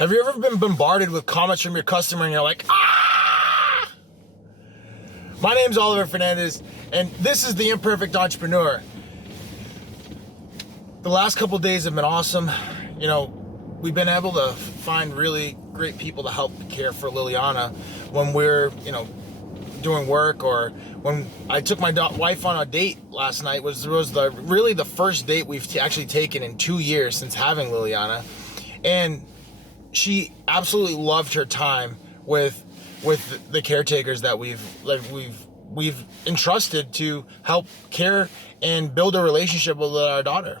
Have you ever been bombarded with comments from your customer and you're like, ah? My name's Oliver Fernandez, and this is The Imperfect Entrepreneur. The last couple days have been awesome. You know, we've been able to find really great people to help care for Liliana when we're, doing work, or when I took my wife on a date last night. Was really the first date we've actually taken in 2 years since having Liliana, and she absolutely loved her time with the caretakers that we've entrusted to help care and build a relationship with our daughter.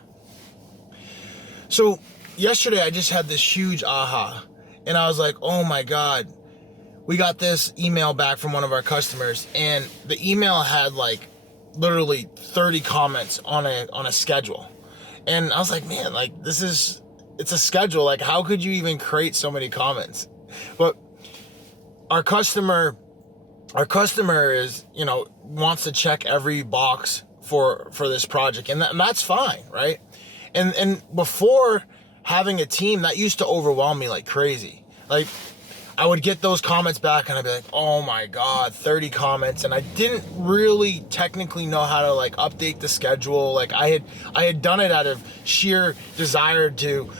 So yesterday I just had this huge aha, and I was like, oh my God, we got this email back from one of our customers, and the email had like literally 30 comments on a schedule. And I was like, man, like it's a schedule. Like, how could you even create so many comments? But our customer is, wants to check every box for this project, and that's fine, right? And before having a team, that used to overwhelm me like crazy. Like, I would get those comments back and I'd be like, oh my God, 30 comments. And I didn't really technically know how to like update the schedule. Like I had done it out of sheer desire to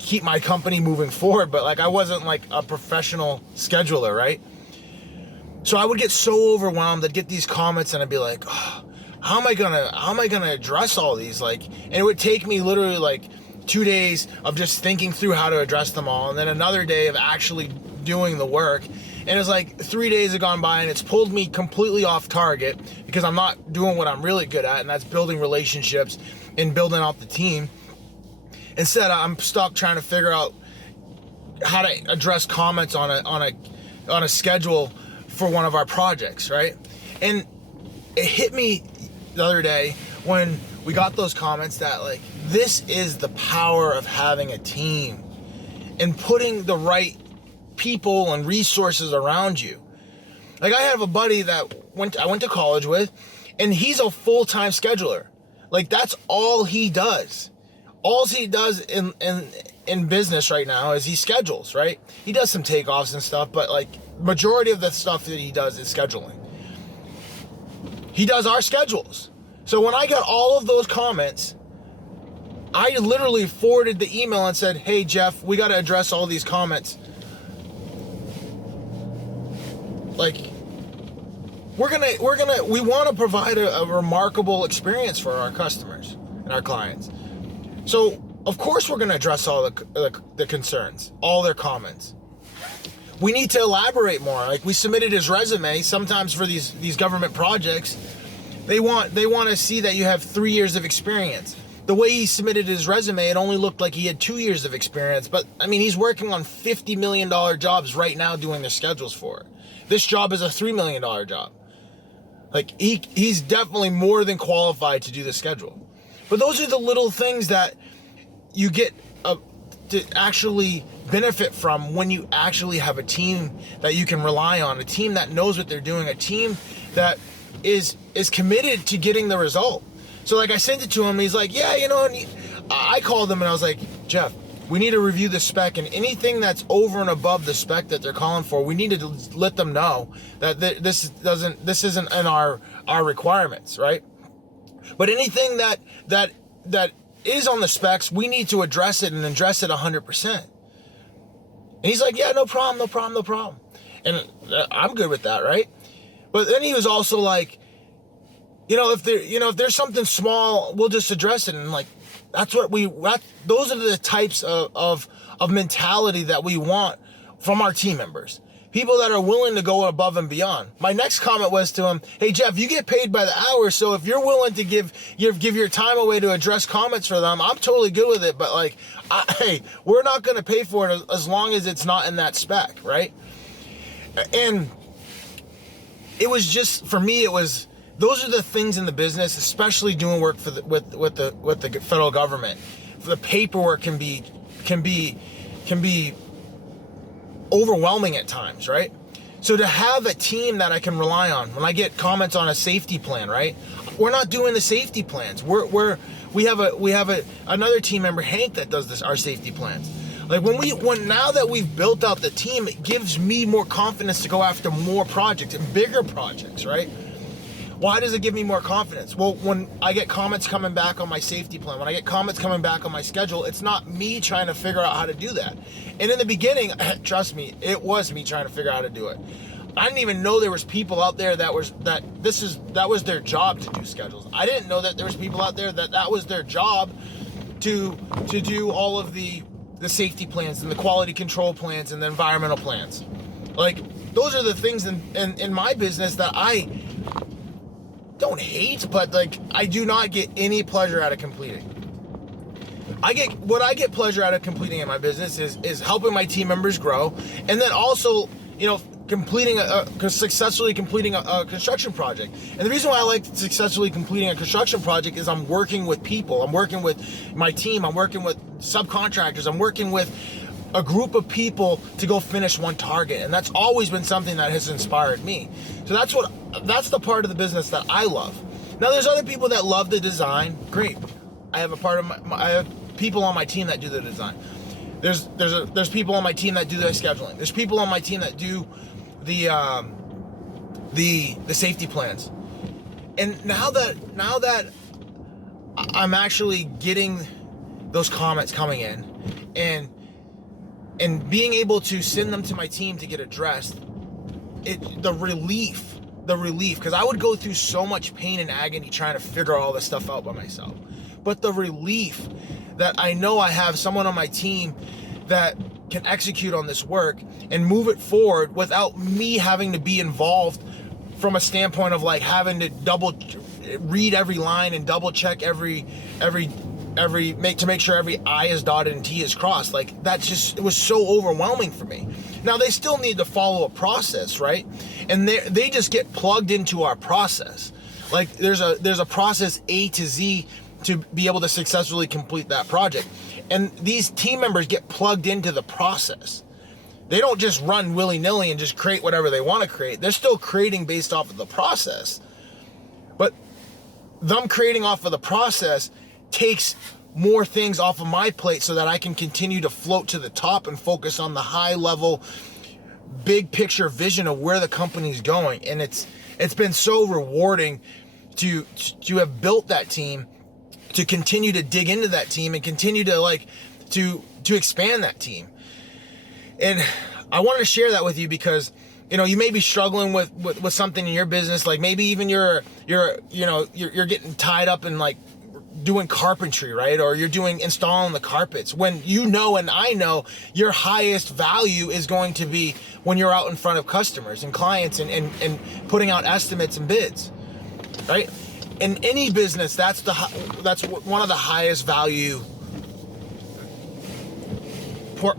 keep my company moving forward, but like I wasn't like a professional scheduler, right? So I would get so overwhelmed. I'd get these comments and I'd be like, oh, how am I gonna address all these? Like, and it would take me literally like 2 days of just thinking through how to address them all, and then another day of actually doing the work. And it's like 3 days have gone by and it's pulled me completely off target because I'm not doing what I'm really good at, and that's building relationships and building out the team. Instead, I'm stuck trying to figure out how to address comments on a schedule for one of our projects, right? And it hit me the other day when we got those comments that like, this is the power of having a team and putting the right people and resources around you. Like, I have a buddy that I went to college with, and he's a full-time scheduler. Like, that's all he does. All he does in business right now is he schedules, right? He does some takeoffs and stuff, but like majority of the stuff that he does is scheduling. He does our schedules. So when I got all of those comments, I literally forwarded the email and said, hey Jeff, we got to address all these comments. Like, we want to provide a remarkable experience for our customers and our clients. So of course we're going to address all the concerns, all their comments. We need to elaborate more. Like, we submitted his resume. Sometimes for these government projects, they want to see that you have 3 years of experience. The way he submitted his resume, it only looked like he had 2 years of experience. But I mean, he's working on $50 million jobs right now doing the schedules for it. This job is a $3 million job. Like, he's definitely more than qualified to do the schedule. But those are the little things that you get to actually benefit from when you actually have a team that you can rely on, a team that knows what they're doing, a team that is committed to getting the result. So like, I sent it to him, and he's like, yeah, I called him and I was like, Jeff, we need to review the spec, and anything that's over and above the spec that they're calling for, we need to let them know that this isn't in our requirements, right? But anything that is on the specs, we need to address it, and address it 100%. And he's like, yeah, no problem. And I'm good with that, right? But then he was also like, if there's something small, we'll just address it. And like, those are the types of mentality that we want from our team members. People that are willing to go above and beyond. My next comment was to him, hey Jeff, you get paid by the hour, so if you're willing to give your time away to address comments for them, I'm totally good with it. But like, hey, we're not going to pay for it as long as it's not in that spec, right? And it was just, for me, those are the things in the business, especially doing work with the federal government. The paperwork can be overwhelming at times, right? So to have a team that I can rely on, when I get comments on a safety plan, right? We're not doing the safety plans. We have another team member, Hank, that does our safety plans. Like now that we've built out the team, it gives me more confidence to go after more projects and bigger projects, right? Why does it give me more confidence? Well, when I get comments coming back on my safety plan, when I get comments coming back on my schedule, it's not me trying to figure out how to do that. And in the beginning, trust me, it was me trying to figure out how to do it. I didn't even know there was people out there that was their job to do schedules. I didn't know that there was people out there that was their job to do all of the safety plans and the quality control plans and the environmental plans. Like, those are the things in my business that I don't hate, but like, I do not get any pleasure out of completing. What I get pleasure out of completing in my business is helping my team members grow, and then also, successfully completing a construction project. And the reason why I like successfully completing a construction project is I'm working with people. I'm working with my team. I'm working with subcontractors. I'm working with a group of people to go finish one target. And that's always been something that has inspired me. So that's the part of the business that I love. Now, there's other people that love the design. Great. I have I have people on my team that do the design. There's people on my team that do the scheduling. There's people on my team that do the safety plans. And now that I'm actually getting those comments coming in and being able to send them to my team to get addressed, the relief, because I would go through so much pain and agony trying to figure all this stuff out by myself. But the relief that I know I have someone on my team that can execute on this work and move it forward without me having to be involved from a standpoint of like having to read every line and double check to make sure every I is dotted and T is crossed. Like, it was so overwhelming for me. Now, they still need to follow a process, right? And they just get plugged into our process. Like, there's a process A to Z to be able to successfully complete that project. And these team members get plugged into the process. They don't just run willy-nilly and just create whatever they want to create. They're still creating based off of the process. But them creating off of the process takes more things off of my plate so that I can continue to float to the top and focus on the high level, big picture vision of where the company's going. And it's been so rewarding to have built that team, to continue to dig into that team and continue to to expand that team. And I wanted to share that with you because, you may be struggling with something in your business. Like, maybe even you're getting tied up in like doing carpentry, right? Or you're installing the carpets, when and I know your highest value is going to be when you're out in front of customers and clients and putting out estimates and bids, right? In any business, that's one of the highest value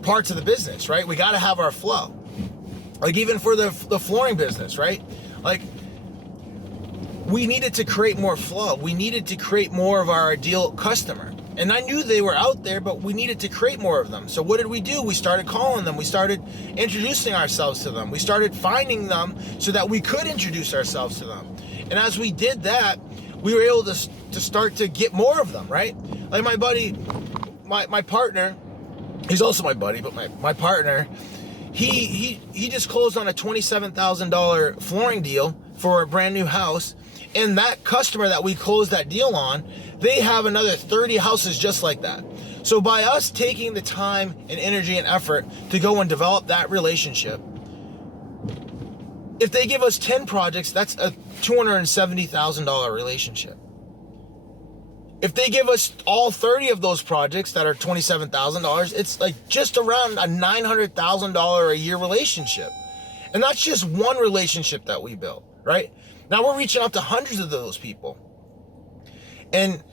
parts of the business, right? We got to have our flow. Like, even for the flooring business, right? Like, we needed to create more flow. We needed to create more of our ideal customer. And I knew they were out there, but we needed to create more of them. So what did we do? We started calling them. We started introducing ourselves to them. We started finding them so that we could introduce ourselves to them. And as we did that, we were able to start to get more of them, right? Like, my buddy, my partner, he's also my buddy, but my partner, he just closed on a $27,000 flooring deal for a brand new house. And that customer that we closed that deal on, they have another 30 houses just like that. So by us taking the time and energy and effort to go and develop that relationship, if they give us 10 projects, that's a $270,000 relationship. If they give us all 30 of those projects that are $27,000, it's like just around a $900,000 a year relationship. And that's just one relationship that we built, right? Now we're reaching out to hundreds of those people. And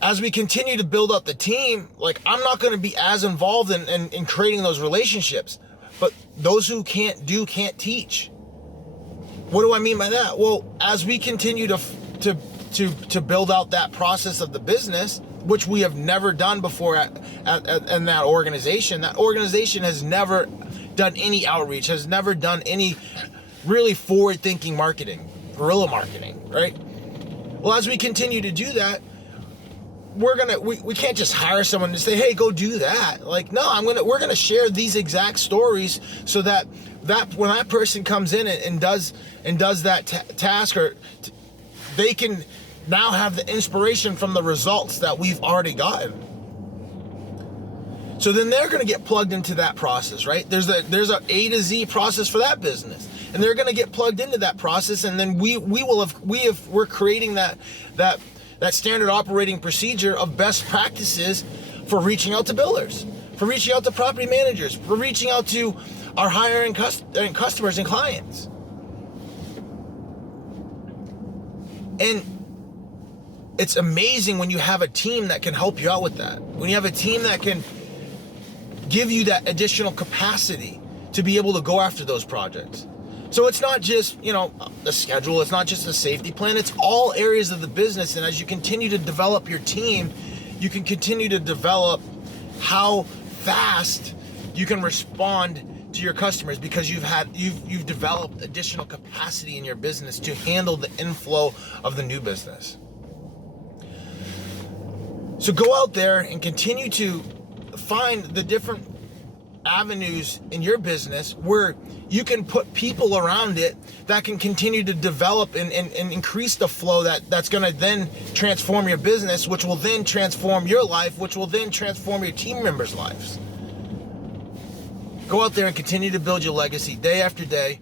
as we continue to build up the team, like, I'm not going to be as involved in creating those relationships. But those who can't teach. What do I mean by that? Well, as we continue to build out that process of the business, which we have never done before in that organization has never done any outreach, has never done any really forward-thinking marketing, guerrilla marketing, right? Well, as we continue to do that, we can't just hire someone to say, hey, go do that. Like, no, we're gonna share these exact stories so that when that person comes in and does that task, or they can now have the inspiration from the results that we've already gotten. So then they're going to get plugged into that process, right? There's a A to Z process for that business, and they're going to get plugged into that process, and then we're creating that standard operating procedure of best practices for reaching out to builders, for reaching out to property managers, for reaching out to our hiring customers and clients. And it's amazing when you have a team that can help you out with that. When you have a team that can give you that additional capacity to be able to go after those projects. So it's not just, the schedule, it's not just a safety plan, it's all areas of the business. And as you continue to develop your team, you can continue to develop how fast you can respond to your customers, because you've developed additional capacity in your business to handle the inflow of the new business. So go out there and continue to find the different avenues in your business where you can put people around it that can continue to develop and increase the flow that's going to then transform your business, which will then transform your life, which will then transform your team members' lives. Go out there and continue to build your legacy day after day.